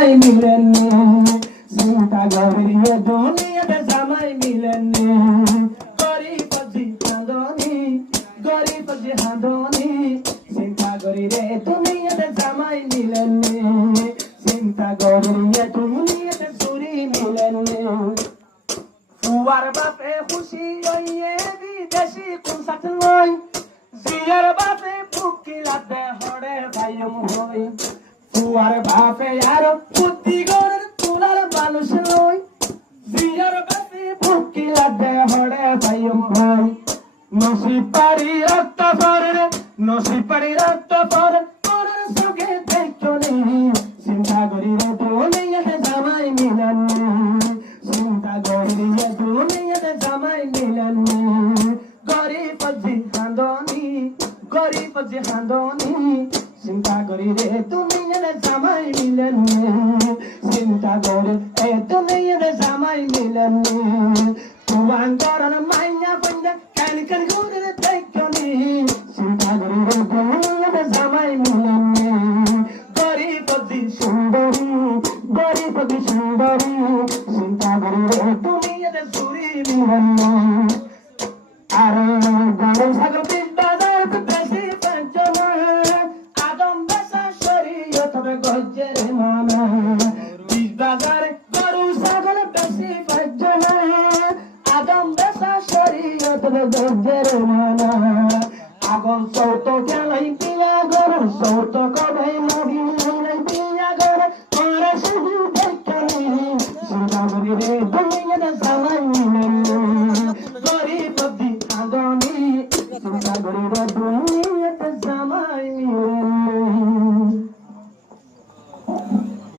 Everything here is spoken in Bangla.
জামাই মিলেননি চিন্তা করিয়ে দুনিয়াতে জামাই মিলেননি গরিব জিহাদনি গরিব জিহাদনি চিন্তা করি রে দুনিয়াতে জামাই মিলেননি চিন্তা করিয়ে দুনিয়াতে চুরি মিলেননি ফুয়ার বাপে খুশি হইয়ে বিদেশি কুনসাট লই জিয়ার বাপে ফুকিলাতে হড়ে ভাইম হই ফুয়ার বাপে আর বুদ্ধি গড়ের তুলার মানুষ লই জিয়ার বাপে ফুকিলাতে হড়ে ভাইম হই নসিব পারি রক্ত পরে নসিব পারি রক্ত পরে পরের সঙ্গে দেখনি চিন্তা করি রে দুনিয়াতে জামাই মিলেননি চিন্তা করি রে দুনিয়াতে জামাই মিলেননি গরিব জিহাদনি গরিব জিহাদনি চিন্তা করি রে দুনিয়াতে জামাই মিলেননি চিন্তা করে এ দুনিয়াতে জামাই মিলেননি তুয়ান করন মাইয়া বন্ধে কান কান ঘুরে দেখনি চিন্তা করি রে দুনিয়াতে জামাই মিলেননি গরিব সুন্দরী গরিব সুন্দরী চিন্তা করি রে দুনিয়াতে চুরি মিলেননি আর গরু ছাগল বাজার বেশি পেঞ্চনা আদম বেসা শরীয়ত গজ্জের মানা বাজার গরু ছাগল বেশি পেঞ্চনা আদম বেসা শরীয়ত গজ্জের মানা আগল সৌত গেলাই পিয়া গরু সৌত কবাই মগি পিয়া গরু করে শুধু দেখনি চিন্তা করি রে